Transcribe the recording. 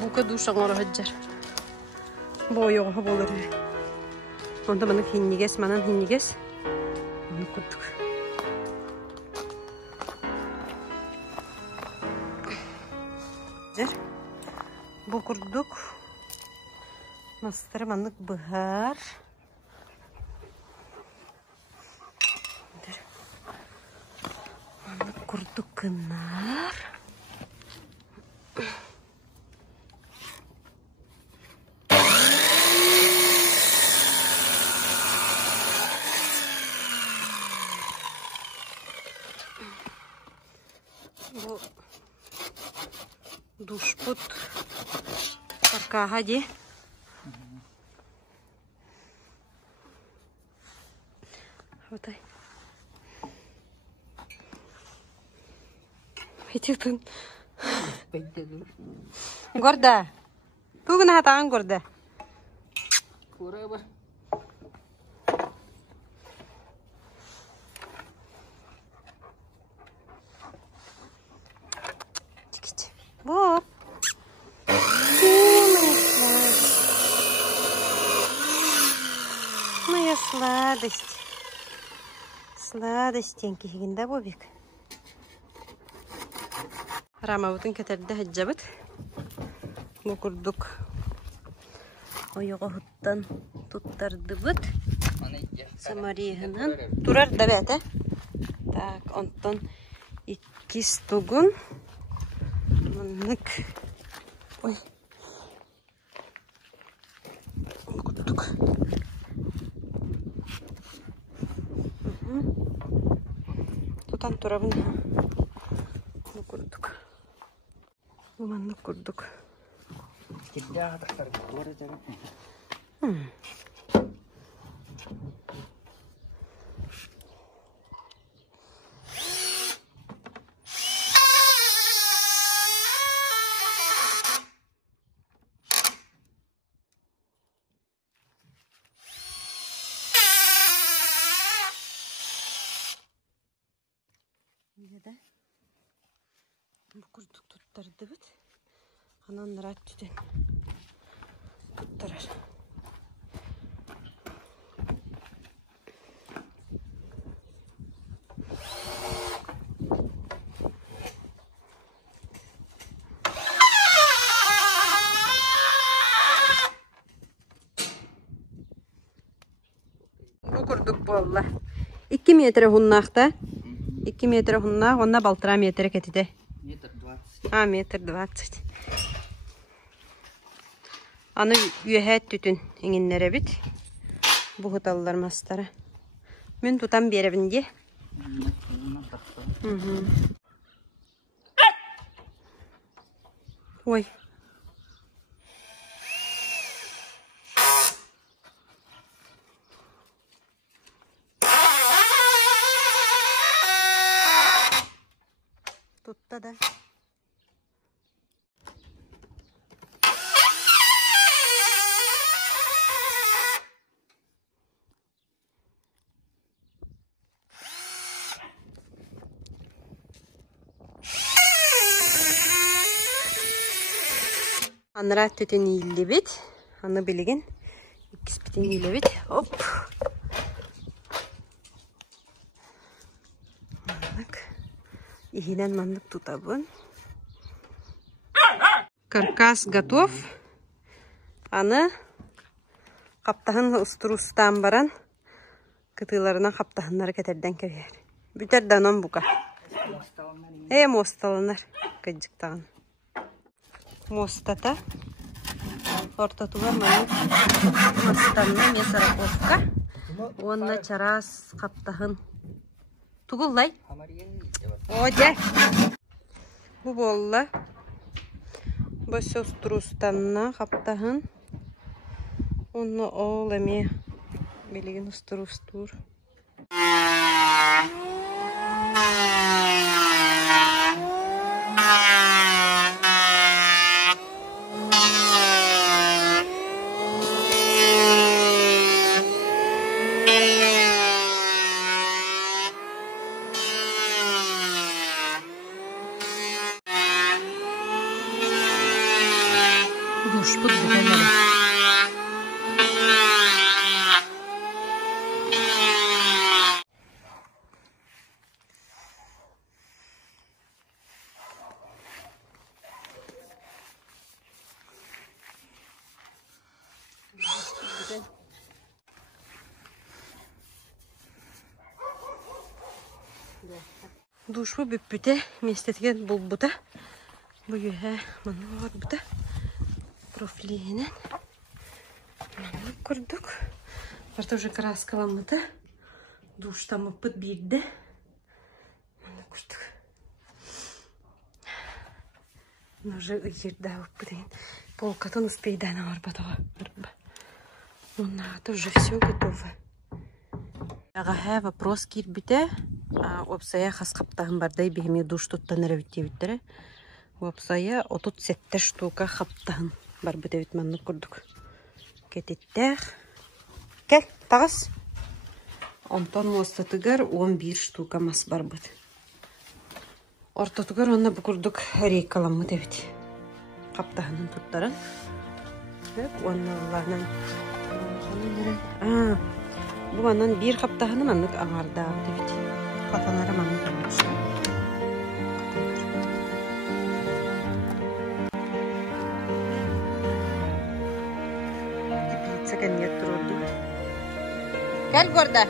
Бука душан ора хаджар. Бойоға болыр. Онда маны хиннигес, манан хиннигес. Оны күрдік. Бұл күрдік. Мастыры манық бұғар. Манық күрдік кынар. Bu duşput karkaha di. Вот ай. Пейтетун. Горда. Бүгін хатаған горда. Курай бар. Вот. Моя сладость. Сладостенький гинда бобик. Рамаутын кетерді хаджабыт. Мукурдук. Ойығы хуттан туттарды бұт. Самарихынан. Турар да бәті. Так, онтон иккис тугун. Маннык. Ой. Мукурдук. Тутан турабын. Мукурдук. Маннык курдук. Кидда тактар бар жана. Неде? Bu kurduk tuttardı bit. Anan rahat tüten. Tuttarar. Bu kurduk bolla. 2 metre hunnaqta. 2 metre hunnaq, onna 1,5 metre ketide. Метр 20. А, метр 20. Аны үйәһәт түтін еңіннері бит. Бұғыталылар мастары. Мен тұтам беребінде. Ой. Тутта да. Анра төтен иілі бет. Аны білеген. 2 бітен иілі бет. Оп. Ихинен мандык тутабын. Каркас готов. Аны қаптағын ұстырустан баран. Кытыларынан қаптағынлары кетерден кебер. Бүтерден он бұқа. Мосталынар. Кәджіктағын. Мостата. Ортатуға мандык. Мостанна месараковка. Онна чарас қаптағын. Тугуллай. Оде. Bu bolla. Bu söz turustanna kaptahın. Onu oğul emi. Beligin usturustur. Ушпут битәләре. Душбу бүппүте местетген булбута. Буюха мана барбута. Профилинен. Мана курдук. Барта уже краскаламыта. Душтамы пыт бирде. Мана курдук. Но уже жерда выпытын. Полкатын успейдана барбатага. Ну, уже все готово. Ага, вопрос кирбите. Опсая хасқаптағын бардай бейме душ туттан әрәвіттебіттері. Опсая отут сетті штука қаптағын бар бітебіт манны күрдік. Кететтәқ. Кәл, тағыз. Онтон мостатығар 11 штука мас бар бұд. Ортатығар онна бұкұрдық рейкаламы дебіт. Қаптағының туттарын. Онна оларынан... Бұл анан бір қаптағыны маннық аңардағы дебіт. Қатанары маңын қалмаш. Пицца кәнет тұрды. Кәл көрді.